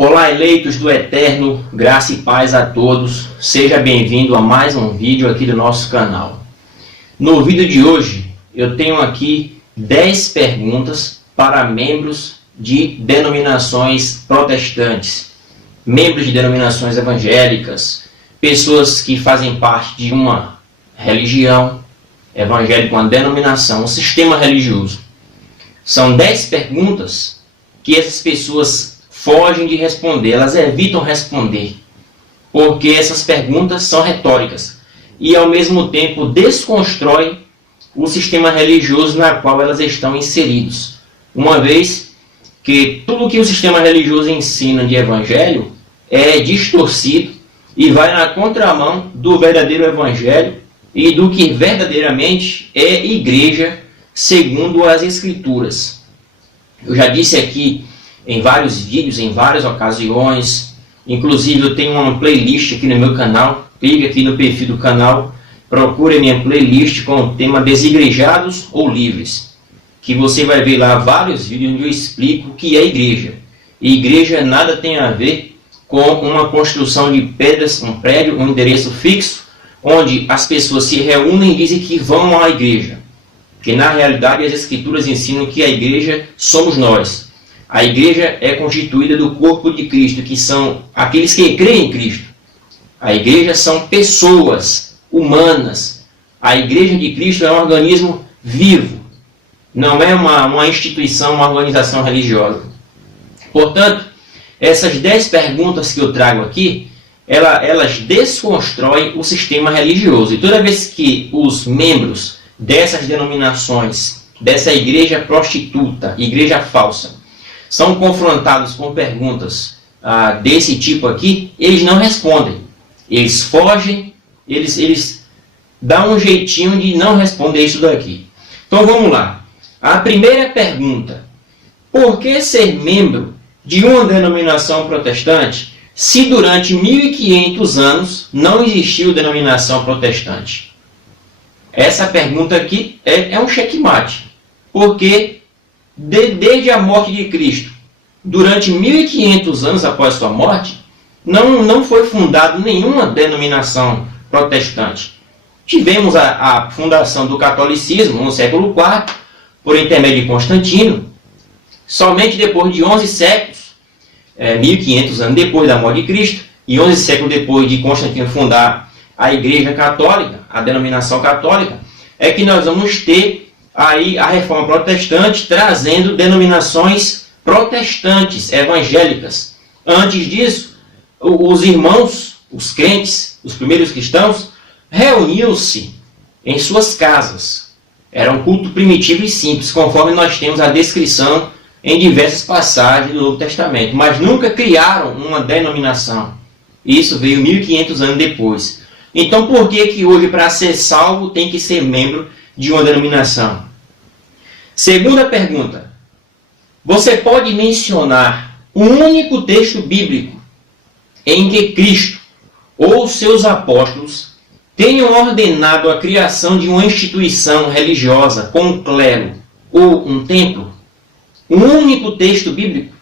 Olá, eleitos do Eterno, graça e paz a todos. Seja bem-vindo a mais um vídeo aqui do nosso canal. No vídeo de hoje, eu tenho aqui 10 perguntas para membros de denominações protestantes, membros de denominações evangélicas, pessoas que fazem parte de uma religião evangélica, uma denominação, um sistema religioso. São 10 perguntas que essas pessoas fogem de responder, elas evitam responder, porque essas perguntas são retóricas e ao mesmo tempo desconstroem o sistema religioso na qual elas estão inseridos, uma vez que tudo que o sistema religioso ensina de evangelho é distorcido e vai na contramão do verdadeiro evangelho e do que verdadeiramente é igreja segundo as Escrituras. Eu já disse aqui em vários vídeos, em várias ocasiões, inclusive eu tenho uma playlist aqui no meu canal, clique aqui no perfil do canal, procure a minha playlist com o tema Desigrejados ou Livres, que você vai ver lá vários vídeos onde eu explico o que é igreja. E igreja nada tem a ver com uma construção de pedras, um prédio, um endereço fixo, onde as pessoas se reúnem e dizem que vão à igreja. Porque na realidade as Escrituras ensinam que a igreja somos nós. A igreja é constituída do corpo de Cristo, que são aqueles que creem em Cristo. A igreja são pessoas humanas. A igreja de Cristo é um organismo vivo. Não é uma instituição, uma organização religiosa. Portanto, essas 10 perguntas que eu trago aqui, elas desconstroem o sistema religioso. E toda vez que os membros dessas denominações, dessa igreja prostituta, igreja falsa, são confrontados com perguntas desse tipo aqui, eles não respondem. Eles fogem, eles dão um jeitinho de não responder isso daqui. Então vamos lá. A primeira pergunta: por que ser membro de uma denominação protestante se durante 1500 anos não existiu denominação protestante? Essa pergunta aqui é um checkmate, porque desde a morte de Cristo, durante 1500 anos após sua morte, não foi fundada nenhuma denominação protestante. Tivemos a fundação do catolicismo no século IV, por intermédio de Constantino. Somente depois de 11 séculos, 1500 anos depois da morte de Cristo, e 11 séculos depois de Constantino fundar a Igreja Católica, a denominação católica, é que nós vamos ter aí a reforma protestante trazendo denominações protestantes, evangélicas. Antes disso, os irmãos, os crentes, os primeiros cristãos, reuniam-se em suas casas. Era um culto primitivo e simples, conforme nós temos a descrição em diversas passagens do Novo Testamento. Mas nunca criaram uma denominação. Isso veio 1500 anos depois. Então por que hoje, para ser salvo, tem que ser membro de uma denominação? Segunda pergunta: você pode mencionar um único texto bíblico em que Cristo ou seus apóstolos tenham ordenado a criação de uma instituição religiosa com um clero ou um templo? Um único texto bíblico?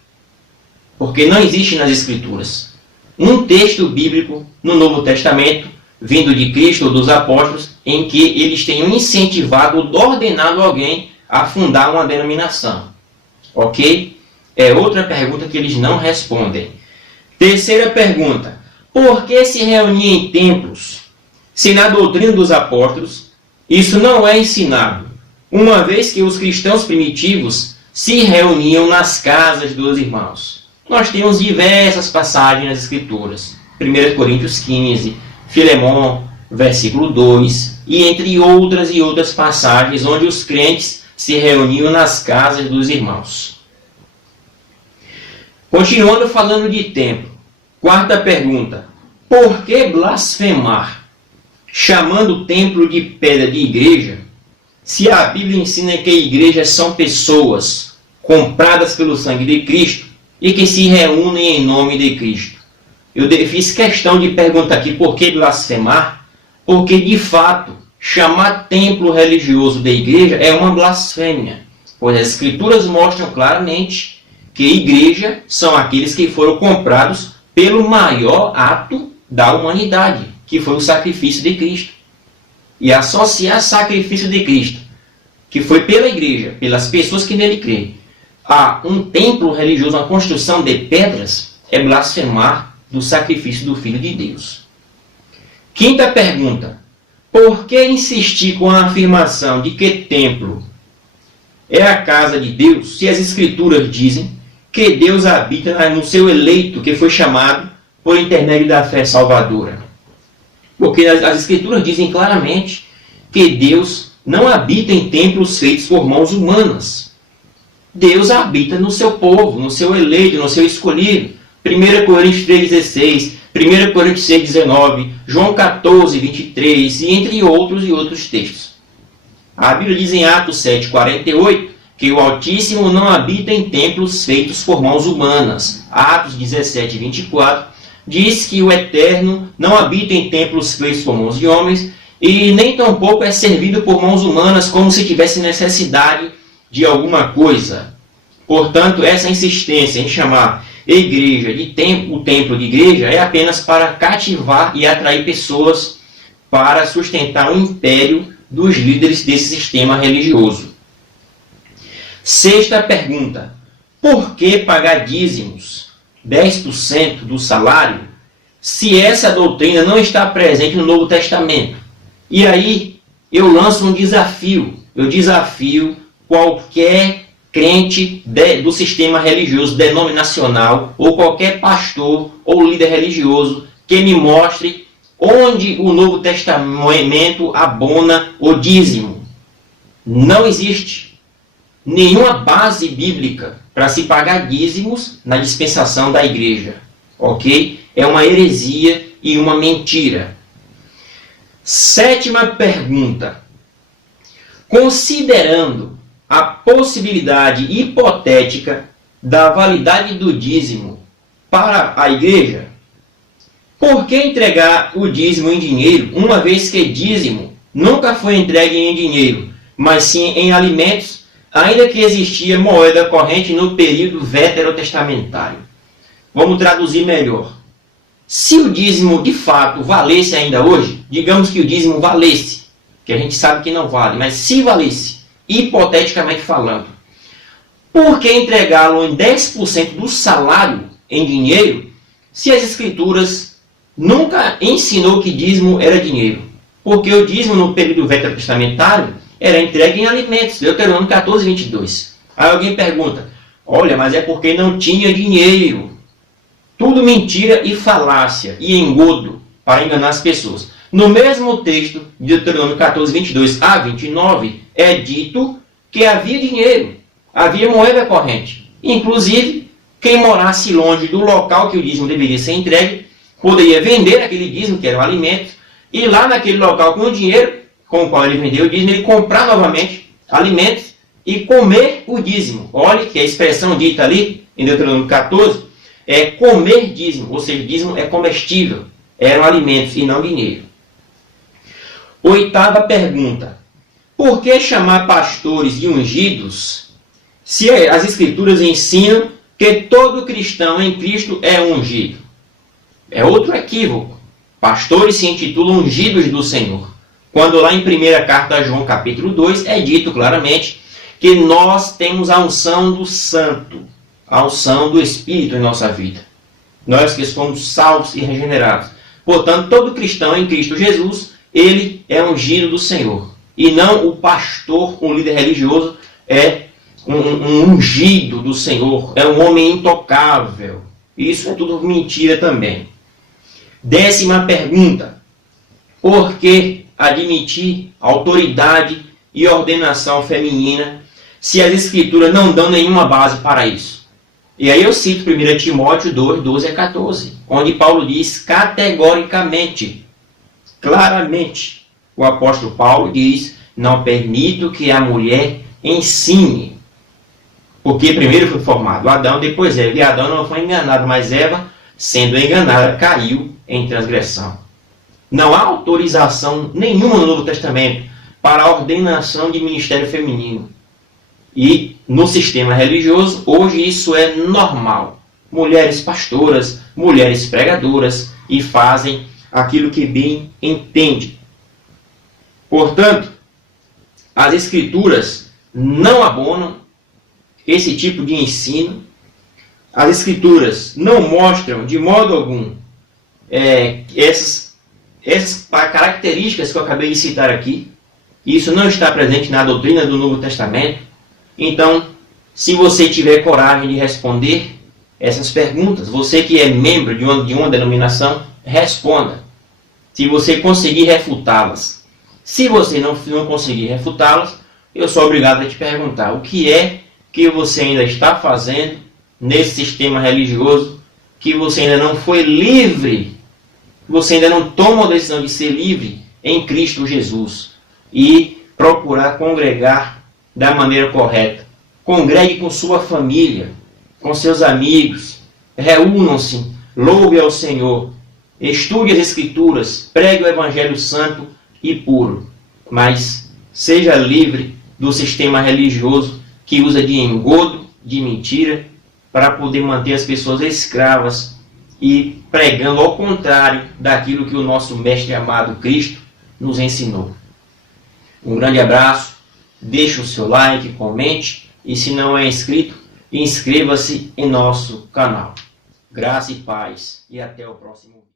Porque não existe nas Escrituras um texto bíblico no Novo Testamento, vindo de Cristo ou dos apóstolos, em que eles tenham incentivado ou ordenado alguém a fundar uma denominação. Ok? É outra pergunta que eles não respondem. Terceira pergunta: por que se reunir em templos, se na doutrina dos apóstolos isso não é ensinado, uma vez que os cristãos primitivos se reuniam nas casas dos irmãos? Nós temos diversas passagens nas Escrituras. 1 Coríntios 15, Filemão, versículo 2, e entre outras e outras passagens onde os crentes se reuniam nas casas dos irmãos. Continuando falando de templo. Quarta pergunta: por que blasfemar, chamando o templo de pedra de igreja, se a Bíblia ensina que igrejas são pessoas compradas pelo sangue de Cristo e que se reúnem em nome de Cristo? Eu fiz questão de perguntar aqui por que blasfemar, porque de fato chamar templo religioso de igreja é uma blasfêmia, pois as Escrituras mostram claramente que igreja são aqueles que foram comprados pelo maior ato da humanidade, que foi o sacrifício de Cristo. E associar sacrifício de Cristo, que foi pela igreja, pelas pessoas que nele creem, a um templo religioso, uma construção de pedras, é blasfemar do sacrifício do Filho de Deus. Quinta pergunta: por que insistir com a afirmação de que templo é a casa de Deus, se as Escrituras dizem que Deus habita no seu eleito, que foi chamado por intermédio da fé salvadora? Porque as Escrituras dizem claramente que Deus não habita em templos feitos por mãos humanas. Deus habita no seu povo, no seu eleito, no seu escolhido. 1 Coríntios 3,16, 1 Coríntios 6,19, João 14, 23, e entre outros textos. A Bíblia diz em Atos 7,48 que o Altíssimo não habita em templos feitos por mãos humanas. Atos 17, 24 diz que o Eterno não habita em templos feitos por mãos de homens e nem tampouco é servido por mãos humanas como se tivesse necessidade de alguma coisa. Portanto, essa insistência em chamar igreja de templo, o templo de igreja, é apenas para cativar e atrair pessoas para sustentar o império dos líderes desse sistema religioso. Sexta pergunta: por que pagar dízimos, 10% do salário, se essa doutrina não está presente no Novo Testamento? E aí eu lanço um desafio. Eu desafio qualquer crente do sistema religioso denominacional, ou qualquer pastor ou líder religioso, que me mostre onde o Novo Testamento abona o dízimo. Não existe nenhuma base bíblica para se pagar dízimos na dispensação da igreja. Ok? É uma heresia e uma mentira. Sétima pergunta: considerando a possibilidade hipotética da validade do dízimo para a igreja, por que entregar o dízimo em dinheiro, uma vez que dízimo nunca foi entregue em dinheiro, mas sim em alimentos, ainda que existia moeda corrente no período veterotestamentário? Vamos traduzir melhor. Se o dízimo de fato valesse ainda hoje, digamos que o dízimo valesse, que a gente sabe que não vale, mas se valesse, hipoteticamente falando, por que entregá-lo em 10% do salário em dinheiro, se as Escrituras nunca ensinou que dízimo era dinheiro? Porque o dízimo no período veterotestamentário era entregue em alimentos, Deuteronômio 14, 22. Aí alguém pergunta: olha, mas é porque não tinha dinheiro. Tudo mentira e falácia e engodo para enganar as pessoas. No mesmo texto de Deuteronômio 14, 22 a 29, é dito que havia dinheiro, havia moeda corrente. Inclusive, quem morasse longe do local que o dízimo deveria ser entregue, poderia vender aquele dízimo, que era o alimento, e lá naquele local, com o dinheiro com o qual ele vendeu o dízimo, ele comprar novamente alimentos e comer o dízimo. Olhe que a expressão dita ali, em Deuteronômio 14, é comer dízimo, ou seja, dízimo é comestível, eram alimentos e não dinheiro. Oitava pergunta: por que chamar pastores de ungidos se as Escrituras ensinam que todo cristão em Cristo é ungido? É outro equívoco. Pastores se intitulam ungidos do Senhor, quando lá em 1 carta a João capítulo 2 é dito claramente que nós temos a unção do Santo, a unção do Espírito em nossa vida. Nós que somos salvos e regenerados. Portanto, todo cristão em Cristo Jesus, ele é ungido do Senhor. E não o pastor, um líder religioso, é um ungido do Senhor. É um homem intocável. Isso é tudo mentira também. 10ª pergunta: por que admitir autoridade e ordenação feminina se as Escrituras não dão nenhuma base para isso? E aí eu cito 1 Timóteo 2, 12 a 14, onde Paulo diz categoricamente, claramente, o apóstolo Paulo diz: não permito que a mulher ensine. Porque primeiro foi formado Adão, depois Eva. E Adão não foi enganado, mas Eva, sendo enganada, caiu em transgressão. Não há autorização nenhuma no Novo Testamento para a ordenação de ministério feminino. E no sistema religioso, hoje isso é normal. Mulheres pastoras, mulheres pregadoras, e fazem aquilo que bem entendem. Portanto, as Escrituras não abonam esse tipo de ensino. As Escrituras não mostram de modo algum essas características que eu acabei de citar aqui. Isso não está presente na doutrina do Novo Testamento. Então, se você tiver coragem de responder essas perguntas, você que é membro de uma denominação, responda. Se você conseguir refutá-las. Se você não conseguir refutá-las, eu sou obrigado a te perguntar o que é que você ainda está fazendo nesse sistema religioso, que você ainda não foi livre, você ainda não toma a decisão de ser livre em Cristo Jesus e procurar congregar da maneira correta. Congregue com sua família, com seus amigos, reúnam-se, louve ao Senhor, estude as Escrituras, pregue o Evangelho Santo e puro, mas seja livre do sistema religioso que usa de engodo, de mentira, para poder manter as pessoas escravas e pregando ao contrário daquilo que o nosso mestre amado Cristo nos ensinou. Um grande abraço, deixe o seu like, comente, e se não é inscrito, inscreva-se em nosso canal. Graça e paz, e até o próximo vídeo.